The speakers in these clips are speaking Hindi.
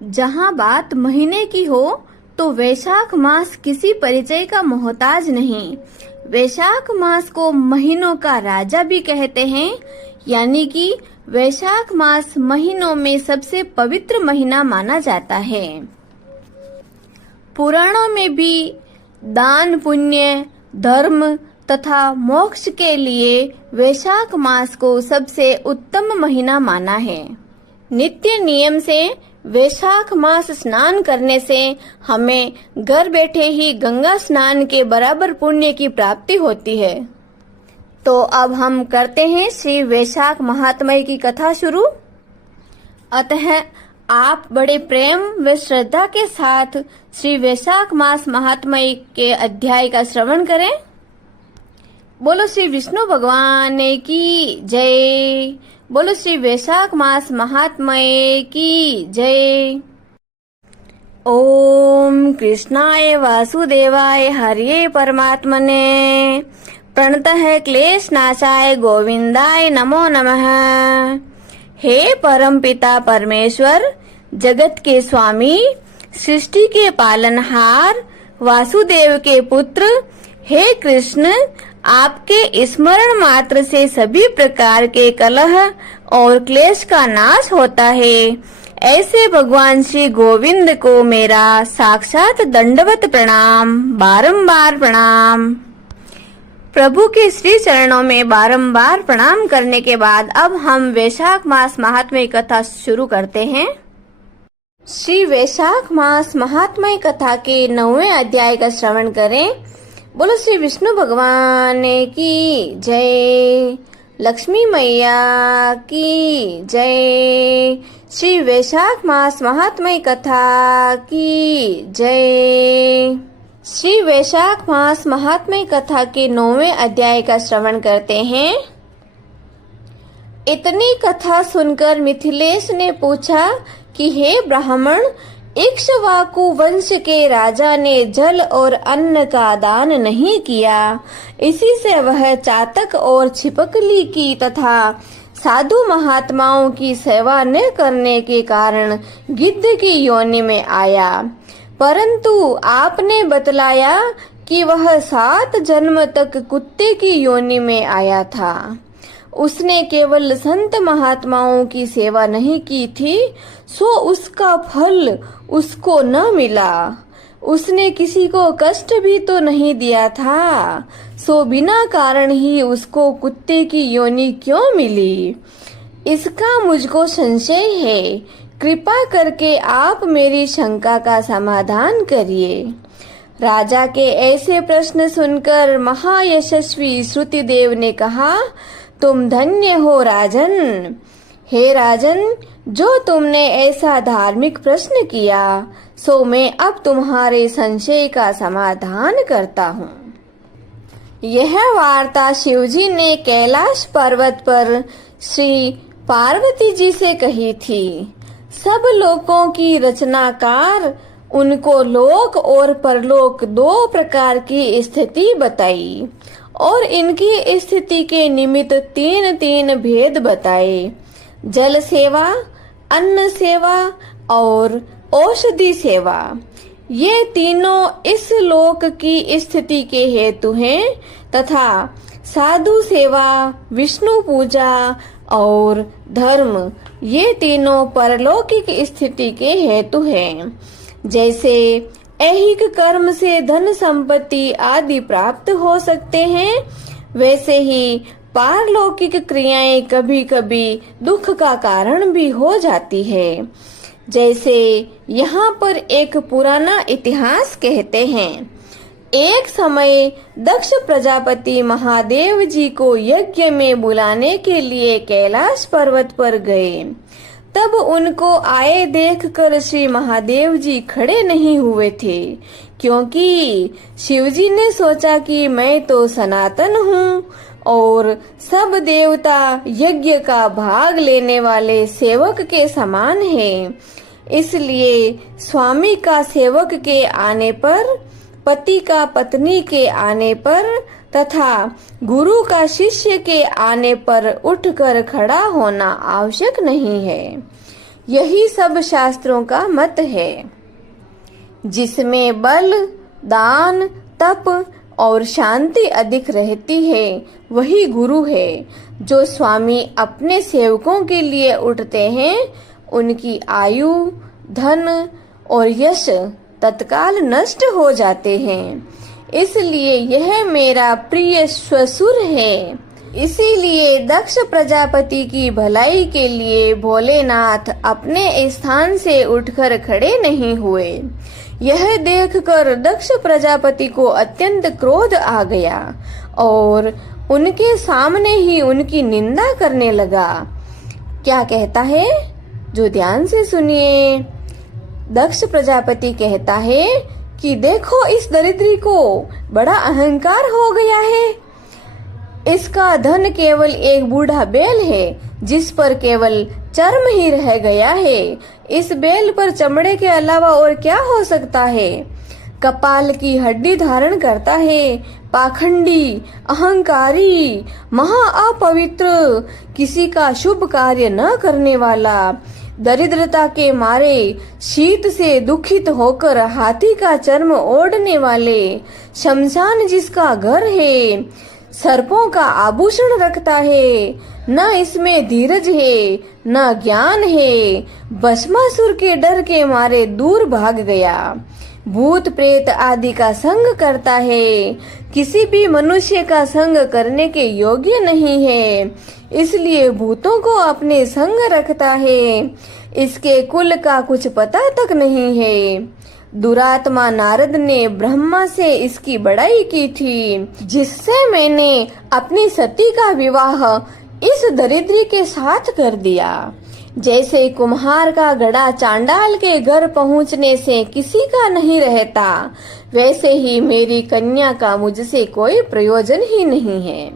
जहाँ बात महीने की हो तो वैशाख मास किसी परिचय का मोहताज नहीं। वैशाख मास को महीनों का राजा भी कहते हैं, यानी कि वैशाख मास महीनों में सबसे पवित्र महीना माना जाता है। पुराणों में भी दान पुण्य, धर्म तथा मोक्ष के लिए वैशाख मास को सबसे उत्तम महीना माना है। नित्य नियम से वैशाख मास स्नान करने से हमें घर बैठे ही गंगा स्नान के बराबर पुण्य की प्राप्ति होती है। तो अब हम करते हैं श्री वैशाख महात्म्य की कथा शुरू। अतः आप बड़े प्रेम व श्रद्धा के साथ श्री वैशाख मास महात्म्य के अध्याय का श्रवण करें। बोलो श्री विष्णु भगवान की जय। बोलो श्री वैशाख मास महात्म्य की जय। ओम कृष्णाय वासुदेवाय हरिये परमात्मने प्रणतः क्लेश नाशाय गोविंदाय नमो नमः। हे परम पिता परमेश्वर, जगत के स्वामी, सृष्टि के पालनहार, वासुदेव के पुत्र, हे कृष्ण, आपके स्मरण मात्र से सभी प्रकार के कलह और क्लेश का नाश होता है। ऐसे भगवान श्री गोविंद को मेरा साक्षात दंडवत प्रणाम, बारंबार प्रणाम। प्रभु के श्री चरणों में बारंबार प्रणाम करने के बाद अब हम वैशाख मास महात्म्य कथा शुरू करते हैं। श्री वैशाख मास महात्म्य कथा के 9वें अध्याय का श्रवण करें। बोलो श्री विष्णु भगवान की जय। लक्ष्मी मैया की जय। श्री वैशाख मास महात्म्य कथा की जय। श्री वैशाख मास महात्म्य कथा के 9वें अध्याय का श्रवण करते हैं। इतनी कथा सुनकर मिथिलेश ने पूछा कि हे ब्राह्मण, इक्ष्वाकु वंश के राजा ने जल और अन्न का दान नहीं किया, इसी से वह चातक और छिपकली की तथा साधु महात्माओं की सेवा न करने के कारण गिद्ध की योनि में आया। परंतु आपने बतलाया कि वह 7 जन्म तक कुत्ते की योनि में आया था। उसने केवल संत महात्माओं की सेवा नहीं की थी, सो उसका फल उसको न मिला। उसने किसी को कष्ट भी तो नहीं दिया था, सो बिना कारण ही उसको कुत्ते की योनि क्यों मिली? इसका मुझको संशय है। कृपा करके आप मेरी शंका का समाधान करिए। राजा के ऐसे प्रश्न सुनकर महायशस्वी श्रुतिदेव ने कहा, तुम धन्य हो राजन। हे राजन, जो तुमने ऐसा धार्मिक प्रश्न किया, सो मैं अब तुम्हारे संशय का समाधान करता हूँ। यह वार्ता शिवजी ने कैलाश पर्वत पर श्री पार्वती जी से कही थी। सब लोकों की रचनाकार उनको लोक और परलोक 2 प्रकार की स्थिति बताई और इनकी स्थिति के निमित्त 3 भेद बताए। जल सेवा, अन्न सेवा और औषधि सेवा। ये तीनों इस लोक की स्थिति के हेतु हैं तथा साधु सेवा, विष्णु पूजा और धर्म ये तीनों परलौकिक स्थिति के हेतु हैं। जैसे ऐहिक कर्म से धन संपत्ति आदि प्राप्त हो सकते हैं, वैसे ही पारलौकिक क्रियाएं कभी कभी दुख का कारण भी हो जाती है। जैसे यहाँ पर एक पुराना इतिहास कहते हैं। एक समय दक्ष प्रजापति महादेव जी को यज्ञ में बुलाने के लिए कैलाश पर्वत पर गए। तब उनको आए देखकर श्री महादेव जी खड़े नहीं हुए थे, क्योंकि शिवजी ने सोचा कि मैं तो सनातन हूँ और सब देवता यज्ञ का भाग लेने वाले सेवक के समान है। इसलिए स्वामी का सेवक के आने पर, पति का पत्नी के आने पर तथा गुरु का शिष्य के आने पर उठकर खड़ा होना आवश्यक नहीं है। यही सब शास्त्रों का मत है। जिसमें बल, दान, तप और शांति अधिक रहती है वही गुरु है। जो स्वामी अपने सेवकों के लिए उठते हैं उनकी आयु, धन और यश तत्काल नष्ट हो जाते हैं। इसलिए यह मेरा प्रिय ससुर है। इसीलिए दक्ष प्रजापति की भलाई के लिए भोलेनाथ अपने स्थान से उठकर खड़े नहीं हुए। यह देखकर दक्ष प्रजापति को अत्यंत क्रोध आ गया और उनके सामने ही उनकी निंदा करने लगा। क्या कहता है, जो ध्यान से सुनिए। दक्ष प्रजापति कहता है कि देखो इस दरिद्री को बड़ा अहंकार हो गया है। इसका धन केवल एक बूढ़ा बैल है जिस पर केवल चर्म ही रह गया है। इस बैल पर चमड़े के अलावा और क्या हो सकता है। कपाल की हड्डी धारण करता है। पाखंडी, अहंकारी, महा अपवित्र, किसी का शुभ कार्य न करने वाला, दरिद्रता के मारे शीत से दुखित होकर हाथी का चर्म ओढ़ने वाले, शमशान जिसका घर है, सर्पों का आभूषण रखता है, न इसमें धीरज है न ज्ञान है, भस्मासुर के डर के मारे दूर भाग गया, भूत प्रेत आदि का संग करता है, किसी भी मनुष्य का संग करने के योग्य नहीं है, इसलिए भूतों को अपने संग रखता है। इसके कुल का कुछ पता तक नहीं है। दुरात्मा नारद ने ब्रह्मा से इसकी बड़ाई की थी, जिससे मैंने अपनी सती का विवाह इस दरिद्री के साथ कर दिया। जैसे कुम्हार का घड़ा चांडाल के घर पहुंचने से किसी का नहीं रहता, वैसे ही मेरी कन्या का मुझसे कोई प्रयोजन ही नहीं है।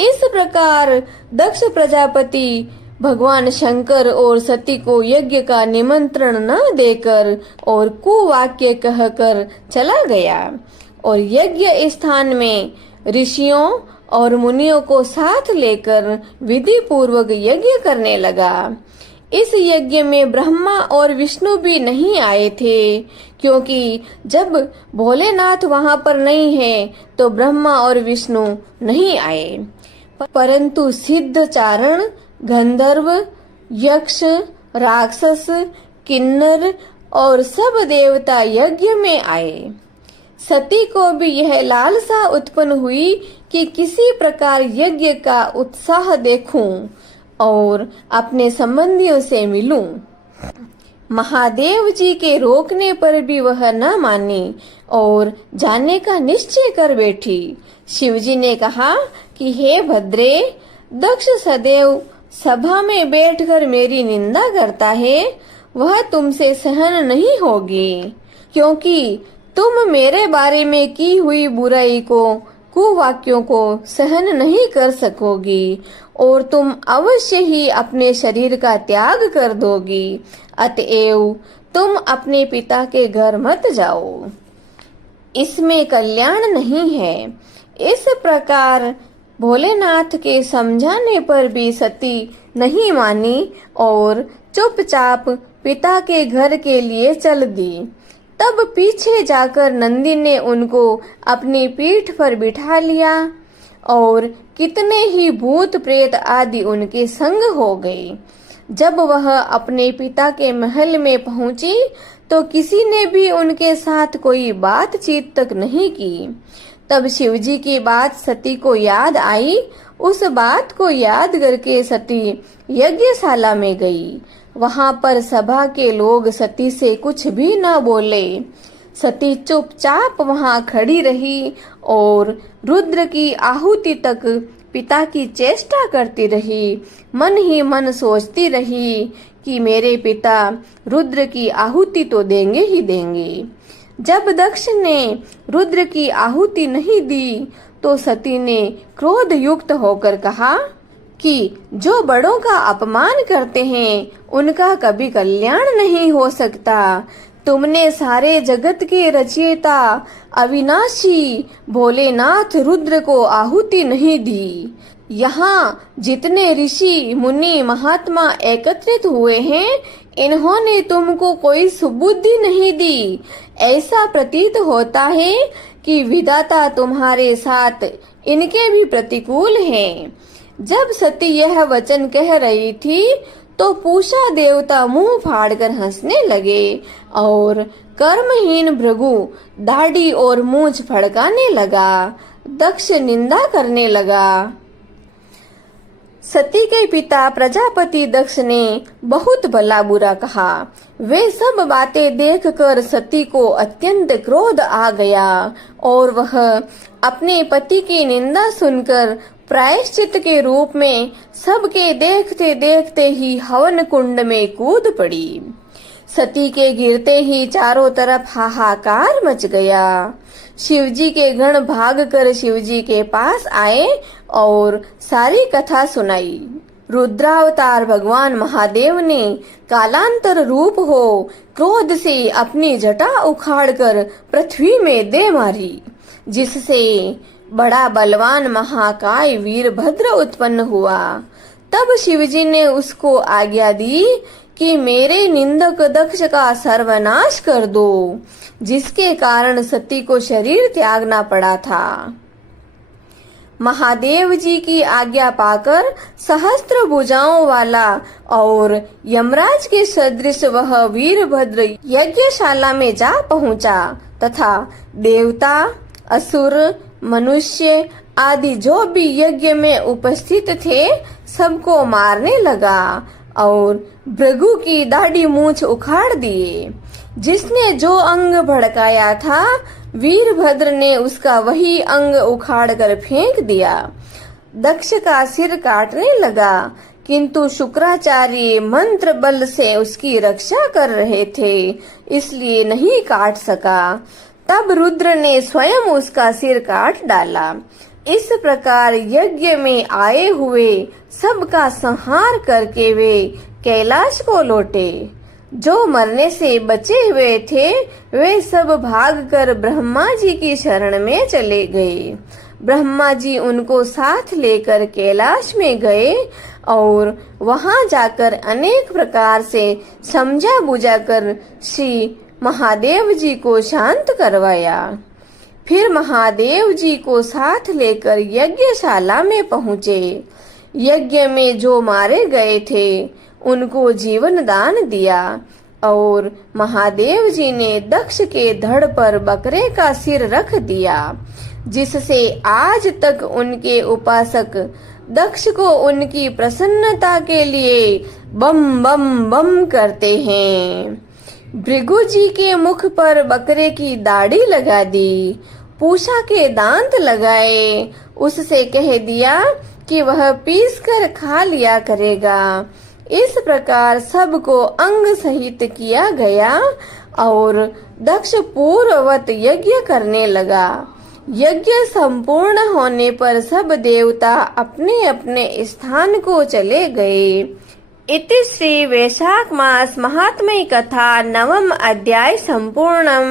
इस प्रकार दक्ष प्रजापति भगवान शंकर और सती को यज्ञ का निमंत्रण न देकर और कुवाक्य कहकर चला गया और यज्ञ स्थान में ऋषियों और मुनियों को साथ लेकर विधि पूर्वक यज्ञ करने लगा। इस यज्ञ में ब्रह्मा और विष्णु भी नहीं आए थे, क्योंकि जब भोलेनाथ वहां पर नहीं है तो ब्रह्मा और विष्णु नहीं आए, परंतु सिद्ध चारण, गंधर्व, यक्ष, राक्षस, किन्नर और सब देवता यज्ञ में आए। सती को भी यह लालसा उत्पन्न हुई कि किसी प्रकार यज्ञ का उत्साह देखूं और अपने संबंधियों से मिलूं। महादेव जी के रोकने पर भी वह न मानी और जाने का निश्चय कर बैठी। शिवजी ने कहा कि हे भद्रे, दक्ष सदैव सभा में बैठकर मेरी निंदा करता है, वह तुमसे सहन नहीं होगी, क्योंकि तुम मेरे बारे में की हुई बुराई को, कुवाक्यों को सहन नहीं कर सकोगी और तुम अवश्य ही अपने शरीर का त्याग कर दोगी। अतएव तुम अपने पिता के घर मत जाओ, इसमें कल्याण नहीं है। इस प्रकार भोलेनाथ के समझाने पर भी सती नहीं मानी और चुपचाप पिता के घर के लिए चल दी। तब पीछे जाकर नंदी ने उनको अपनी पीठ पर बिठा लिया और कितने ही भूत प्रेत आदि उनके संग हो गए। जब वह अपने पिता के महल में पहुंची तो किसी ने भी उनके साथ कोई बातचीत तक नहीं की। तब शिवजी की बात सती को याद आई। उस बात को याद करके सती यज्ञशाला में गई। वहां पर सभा के लोग सती से कुछ भी न बोले। सती चुपचाप वहां खड़ी रही और रुद्र की आहुति तक पिता की चेष्टा करती रही। मन ही मन सोचती रही कि मेरे पिता रुद्र की आहुति तो देंगे ही देंगे। जब दक्ष ने रुद्र की आहुति नहीं दी तो सती ने क्रोध युक्त होकर कहा कि जो बड़ों का अपमान करते हैं उनका कभी कल्याण नहीं हो सकता। तुमने सारे जगत के रचयिता अविनाशी भोलेनाथ रुद्र को आहुति नहीं दी, यहाँ जितने ऋषि मुनि महात्मा एकत्रित हुए हैं, इन्होंने तुमको कोई सुबुद्धि नहीं दी। ऐसा प्रतीत होता है कि विधाता तुम्हारे साथ इनके भी प्रतिकूल हैं। जब सती यह वचन कह रही थी तो पूषा देवता मुंह फाड़कर हंसने लगे और कर्महीन भृगु दाढ़ी और मूंछ फड़काने लगा। दक्ष निंदा करने लगा। सती के पिता प्रजापति दक्ष ने बहुत भला बुरा कहा। वे सब बातें देखकर सती को अत्यंत क्रोध आ गया और वह अपने पति की निंदा सुनकर प्रायश्चित के रूप में सबके देखते देखते ही हवन कुंड में कूद पड़ी। सती के गिरते ही चारों तरफ हाहाकार मच गया। शिवजी के गण भागकर शिवजी के पास आए और सारी कथा सुनाई। रुद्रावतार भगवान महादेव ने कालांतर रूप हो क्रोध से अपनी जटा उखाड़कर पृथ्वी में दे मारी, जिससे बड़ा बलवान महाकाय वीरभद्र उत्पन्न हुआ। तब शिवजी ने उसको आज्ञा दी कि मेरे निंदक दक्ष का सर्वनाश कर दो, जिसके कारण सती को शरीर त्यागना पड़ा था। महादेव जी की आज्ञा पाकर सहस्त्र भुजाओं वाला और यमराज के सदृश वह वीरभद्र यज्ञशाला में जा पहुंचा तथा देवता, असुर, मनुष्य आदि जो भी यज्ञ में उपस्थित थे सबको मारने लगा और भृगु की दाढ़ी मूंछ उखाड़ दिए। जिसने जो अंग भड़काया था वीरभद्र ने उसका वही अंग उखाड़कर फेंक दिया। दक्ष का सिर काटने लगा, किंतु शुक्राचार्य मंत्र बल से उसकी रक्षा कर रहे थे, इसलिए नहीं काट सका। तब रुद्र ने स्वयं उसका सिर काट डाला। इस प्रकार यज्ञ में आए हुए सबका संहार करके वे कैलाश को लौटे। जो मरने से बचे हुए थे वे सब भागकर ब्रह्मा जी की शरण में चले गए। ब्रह्मा जी उनको साथ लेकर कैलाश में गए और वहां जाकर अनेक प्रकार से समझा बुझाकर श्री महादेव जी को शांत करवाया। फिर महादेव जी को साथ लेकर यज्ञशाला में पहुँचे। यज्ञ में जो मारे गए थे उनको जीवन दान दिया और महादेव जी ने दक्ष के धड़ पर बकरे का सिर रख दिया, जिससे आज तक उनके उपासक दक्ष को उनकी प्रसन्नता के लिए बम बम बम करते हैं। भृगु जी के मुख पर बकरे की दाढ़ी लगा दी, पूषा के दांत लगाए, उससे कह दिया कि वह पीस कर खा लिया करेगा। इस प्रकार सबको अंग सहित किया गया और दक्ष पूर्ववत यज्ञ करने लगा। यज्ञ संपूर्ण होने पर सब देवता अपने अपने स्थान को चले गए। इति श्री वैशाख मास महात्म्य कथा नवम अध्याय संपूर्णम।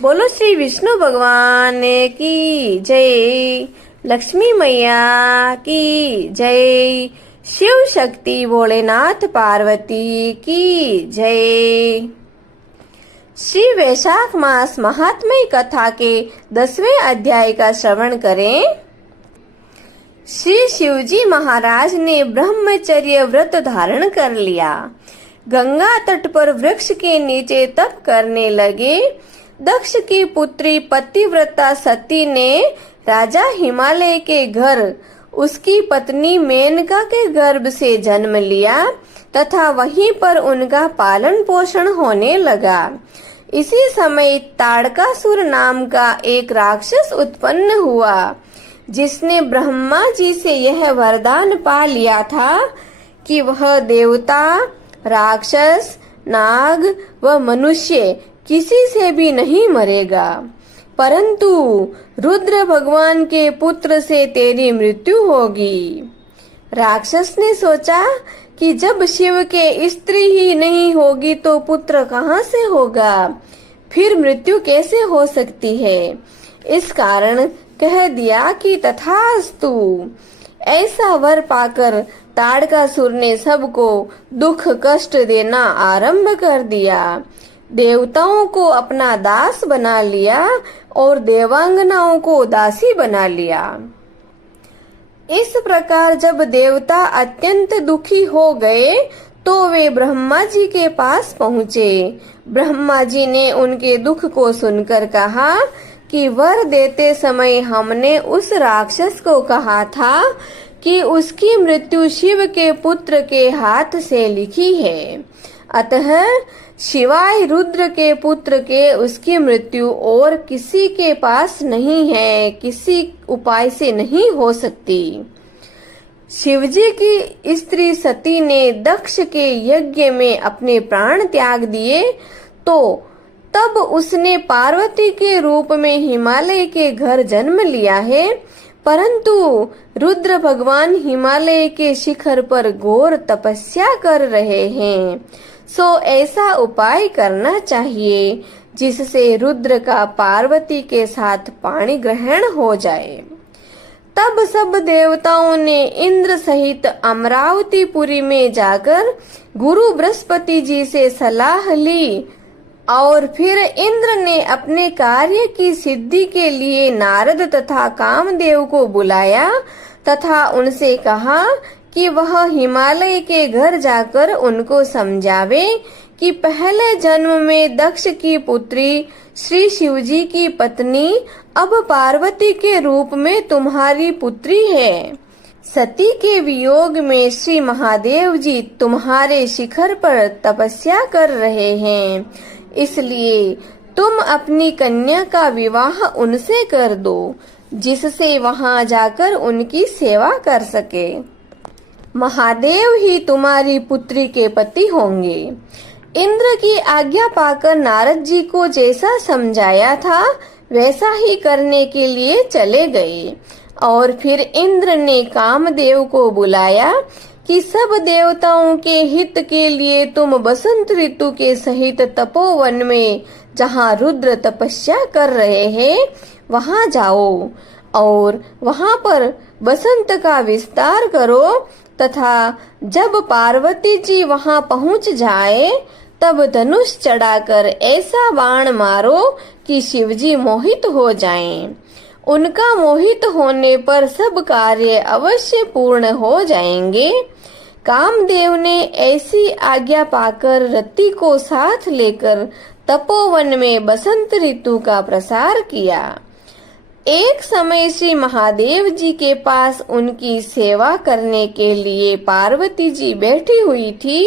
बोलो श्री विष्णु भगवान की जय, लक्ष्मी मैया की जय, शिव शक्ति भोलेनाथ पार्वती की जय। श्री वैशाख मास महात्म्य कथा के 10वें अध्याय का श्रवण करें। श्री शिवजी महाराज ने ब्रह्मचर्य व्रत धारण कर लिया। गंगा तट पर वृक्ष के नीचे तप करने लगे। दक्ष की पुत्री पतिव्रता सती ने राजा हिमालय के घर उसकी पत्नी मेनका के गर्भ से जन्म लिया तथा वहीं पर उनका पालन पोषण होने लगा। इसी समय ताड़कासुर नाम का एक राक्षस उत्पन्न हुआ, जिसने ब्रह्मा जी से यह वरदान पा लिया था कि वह देवता, राक्षस, नाग व मनुष्य किसी से भी नहीं मरेगा, परंतु रुद्र भगवान के पुत्र से तेरी मृत्यु होगी। राक्षस ने सोचा कि जब शिव के स्त्री ही नहीं होगी तो पुत्र कहाँ से होगा, फिर मृत्यु कैसे हो सकती है। इस कारण कह दिया कि तथास्तु। ऐसा वर पाकर ताड़कासुर ने सबको दुख कष्ट देना आरंभ कर दिया। देवताओं को अपना दास बना लिया और देवांगनाओं को दासी बना लिया। इस प्रकार जब देवता अत्यंत दुखी हो गए तो वे ब्रह्मा जी के पास पहुँचे। ब्रह्मा जी ने उनके दुख को सुनकर कहा कि वर देते समय हमने उस राक्षस को कहा था कि उसकी मृत्यु शिव के पुत्र के हाथ से लिखी है, अतः शिवाय रुद्र के पुत्र के उसकी मृत्यु और किसी के पास नहीं है, किसी उपाय से नहीं हो सकती। शिवजी की स्त्री सती ने दक्ष के यज्ञ में अपने प्राण त्याग दिए तो तब उसने पार्वती के रूप में हिमालय के घर जन्म लिया है, परंतु रुद्र भगवान हिमालय के शिखर पर घोर तपस्या कर रहे हैं। सो ऐसा उपाय करना चाहिए जिससे रुद्र का पार्वती के साथ पाणी ग्रहण हो जाए। तब सब देवताओं ने इंद्र सहित अमरावतीपुरी में जाकर गुरु बृहस्पति जी से सलाह ली और फिर इंद्र ने अपने कार्य की सिद्धि के लिए नारद तथा कामदेव को बुलाया तथा उनसे कहा कि वह हिमालय के घर जाकर उनको समझावे कि पहले जन्म में दक्ष की पुत्री श्री शिवजी की पत्नी अब पार्वती के रूप में तुम्हारी पुत्री है। सती के वियोग में श्री महादेव जी तुम्हारे शिखर पर तपस्या कर रहे हैं, इसलिए तुम अपनी कन्या का विवाह उनसे कर दो जिससे वहां जाकर उनकी सेवा कर सके। महादेव ही तुम्हारी पुत्री के पति होंगे। इंद्र की आज्ञा पाकर नारद जी को जैसा समझाया था वैसा ही करने के लिए चले गए और फिर इंद्र ने कामदेव को बुलाया कि सब देवताओं के हित के लिए तुम बसंत ऋतु के सहित तपोवन में जहाँ रुद्र तपस्या कर रहे हैं वहां जाओ और वहां पर बसंत का विस्तार करो तथा जब पार्वती जी वहां पहुंच जाए तब धनुष चढ़ाकर ऐसा बाण मारो कि शिवजी मोहित हो जाएं। उनका मोहित होने पर सब कार्य अवश्य पूर्ण हो जाएंगे। कामदेव ने ऐसी आज्ञा पाकर रति को साथ लेकर तपोवन में बसंत ऋतु का प्रसार किया। एक समय श्री महादेव जी के पास उनकी सेवा करने के लिए पार्वती जी बैठी हुई थी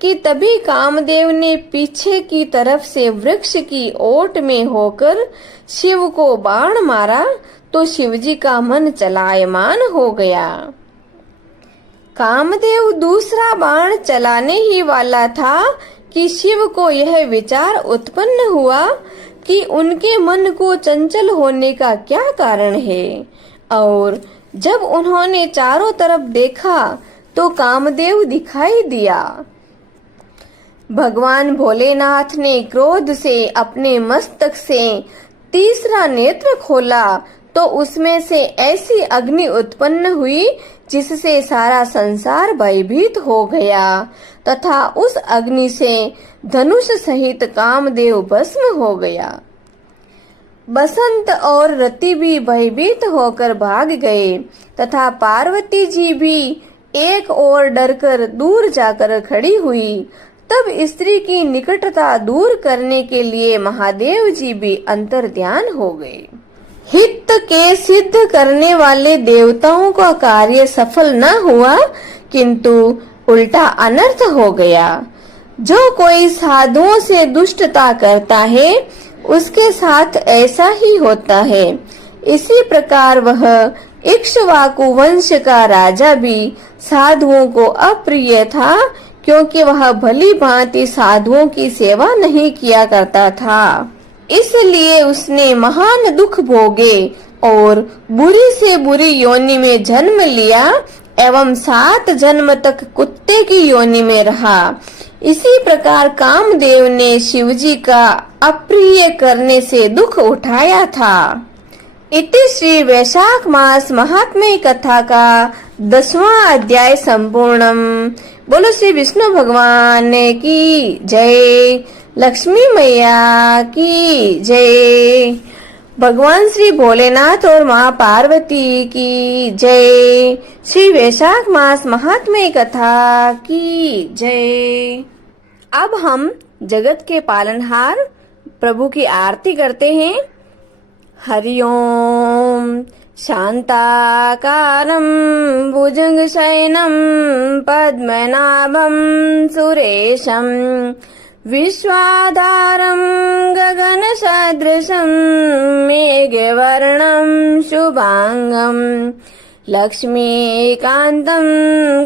कि तभी कामदेव ने पीछे की तरफ से वृक्ष की ओट में होकर शिव को बाण मारा तो शिवजी का मन चलायमान हो गया। कामदेव दूसरा बाण चलाने ही वाला था कि शिव को यह विचार उत्पन्न हुआ कि उनके मन को चंचल होने का क्या कारण है, और जब उन्होंने चारों तरफ देखा तो कामदेव दिखाई दिया। भगवान भोलेनाथ ने क्रोध से अपने मस्तक से तीसरा नेत्र खोला तो उसमें से ऐसी अग्नि उत्पन्न हुई जिससे सारा संसार भयभीत हो गया तथा उस अग्नि से धनुष सहित कामदेव भस्म हो गया। बसंत और रति भी भयभीत होकर भाग गए तथा पार्वती जी भी एक ओर डरकर दूर जाकर खड़ी हुई। तब स्त्री की निकटता दूर करने के लिए महादेव जी भी अंतर ध्यान हो गए। हित के सिद्ध करने वाले देवताओं का कार्य सफल न हुआ किंतु उल्टा अनर्थ हो गया। जो कोई साधुओं से दुष्टता करता है उसके साथ ऐसा ही होता है। इसी प्रकार वह इक्ष्वाकु वंश का राजा भी साधुओं को अप्रिय था क्योंकि वह भली भांति साधुओं की सेवा नहीं किया करता था। इसलिए उसने महान दुख भोगे और बुरी से बुरी योनि में जन्म लिया एवं 7 जन्म तक कुत्ते की योनि में रहा। इसी प्रकार कामदेव ने शिवजी का अप्रिय करने से दुख उठाया था। इति श्री वैशाख मास महात्म्य कथा का 10वां अध्याय संपूर्णम। बोलो श्री विष्णु भगवान की जय, लक्ष्मी मैया की जय, भगवान श्री भोलेनाथ और माँ पार्वती की जय, श्री वैशाख मास महात्म्य कथा की जय। अब हम जगत के पालनहार प्रभु की आरती करते हैं। हरि ओम। शांताकारं भुजगशयनं पद्मनाभं सुरेशं विश्वाधारं गगनसदृशं मेघवर्णं शुभांगं लक्ष्मीकान्तं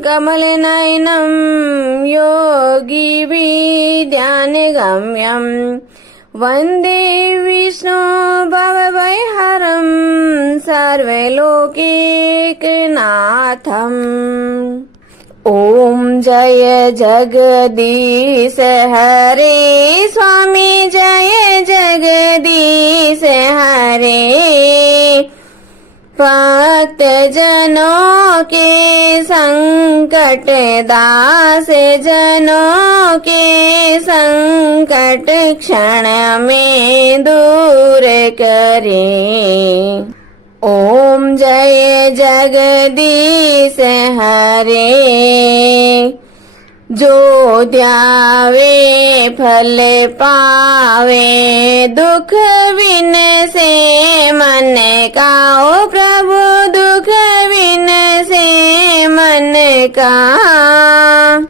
कमलनयनं योगिभिर्ध्यानगम्यं वन्दे विष्णु भवभयहरं सर्वलोकैकनाथम्। ओम जय जगदीश हरे स्वामी, जय जगदीश हरे। भक्त जनों के संकट, दास जनों के संकट क्षण में दूर करे। ओम जय जगदीश हरे। जो ध्यावे फल पावे, दुख बिन से मन का। ओ प्रभु दुख बिन से मन का।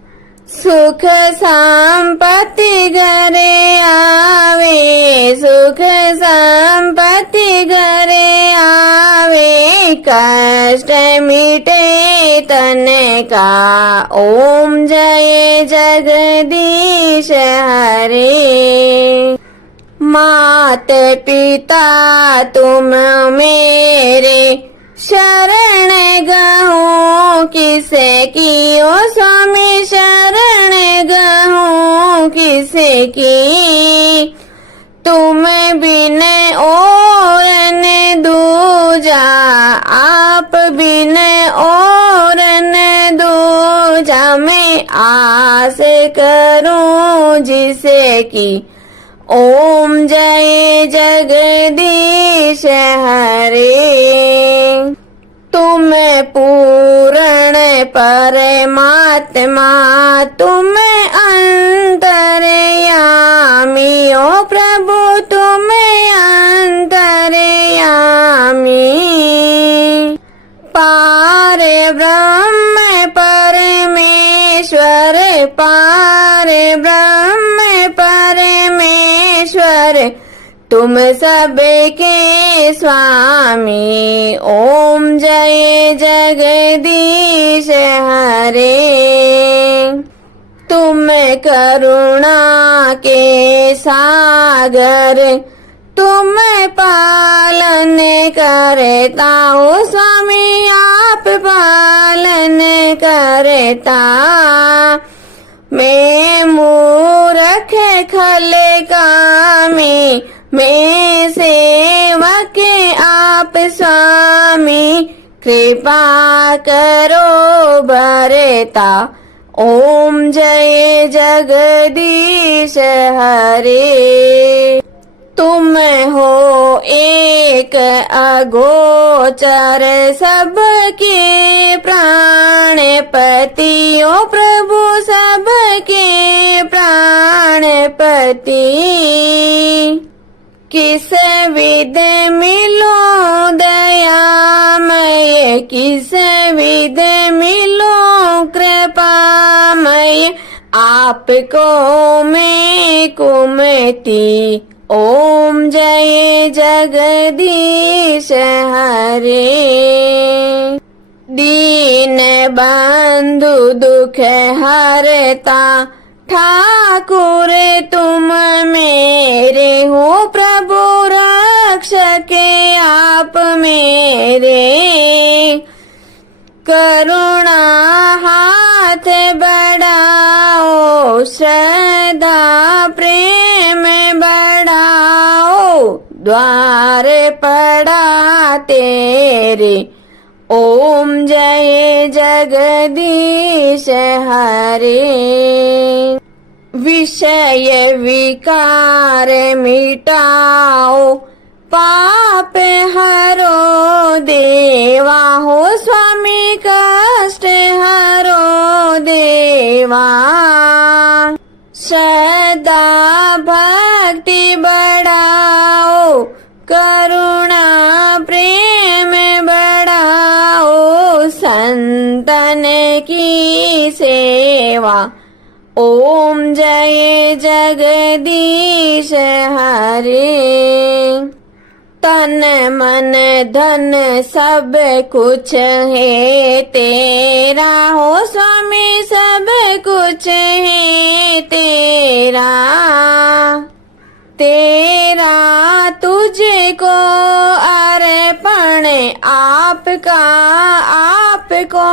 सुख संपत्ति घरे आवे, सुख संपत्ति घरे आवे, कष्ट मिटे तन का। ओम जय जगदीश हरे। मात पिता तुम मेरे, शरण गहूँ किसे की। ओ स्वामी शरण गहूँ किसे की। तुम बिन और न दूजा, आप बिन और न दूजा। मैं आस करूं जिसे की। ओम जय जगदीश हरे। तुम पूर्ण परमात्मा, तुम अंतर्यामी। ओ प्रभु तुम अंतर्यामी। पार ब्रह्म परमेश्वर, पार ब्रह्म परमेश्वर, तुम सबके स्वामी। ओम जय जगदीश हरे। तुम करुणा के सागर, तुम पालन करता। ओ स्वामी आप पालन करता। मैं मूर्ख खल कामी, मैं सेवक आप स्वामी। कृपा करो भरता। ओम जय जगदीश हरे। तुम हो एक अगोचर, सबके प्राणपति। ओ प्रभु सबके प्राणपति। किस विध मिलो दयामय, किस विध मिलो कृपामय। आपको मैं कुमति। ओम जय जगदीश हरे। दीन बंधु दुख हरता, ठाकुर तुम मेरे हो। प्रभु रक्षक आप मेरे। करुणा हाथ बढ़ाओ, श्रद्धा प्रेम बढ़ाओ। द्वार पड़ा तेरे। ओम जय जगदीश हरे। विषय विकार मिटाओ पाप हरो देवा। हो स्वामी कष्ट हरो देवा। सदा भक्ति बढ़ाओ करुणा प्रेम बढ़ाओ संतन की सेवा। ओम जय जगदीश हरे। तन मन धन सब कुछ है तेरा। हो स्वामी सब कुछ है तेरा। तेरा तुझको अर्पण आपका आपको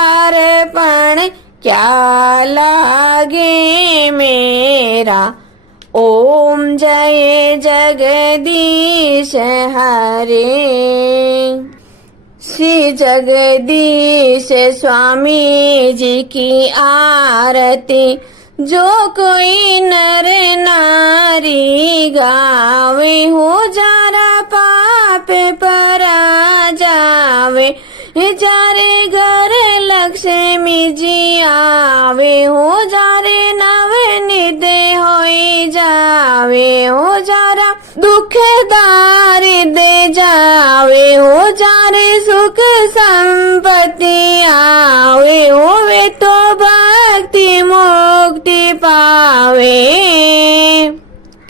अर्पण क्या लागे मेरा। ओम जय जगदीश हरे। श्री जगदीश स्वामी जी की आरती जो कोई नर नारी गावे। हो जारा पाप परा जावे। जारे घर लक्ष्मी जी आवे। हो जारे नवनिध होई जावे। हो जारा दुख दारिद्र जावे। हो जारे सुख संपत्ति आवे। होवे तो भक्ति मुक्ति पावे।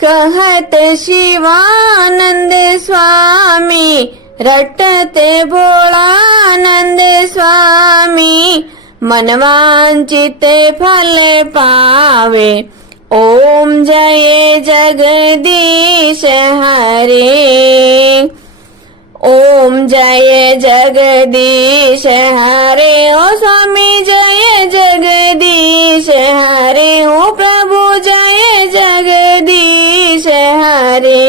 कहत शिवानंद स्वामी रटते भोलानंद स्वामी मनवांचित फल पावे। ओम जय जगदीश हरे। ओम जय जगदीश हरे। ओ स्वामी जय जगदीश हरे। ओ प्रभु जय जगदीश हरे।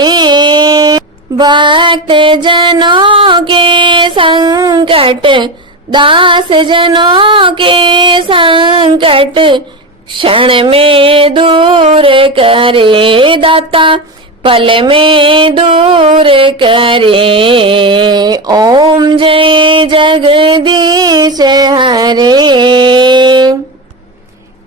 भक्त जनों के संकट दास जनों के संकट क्षण में दूर करे दाता पल में दूर करे। ओम जय जगदीश हरे।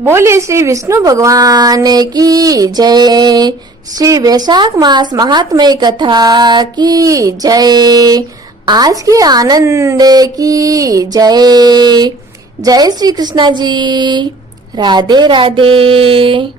बोले श्री विष्णु भगवान की जय। श्री वैशाख मास महात्म्य कथा की जय। आज के आनंद की जय। जय श्री कृष्णा जी। राधे राधे।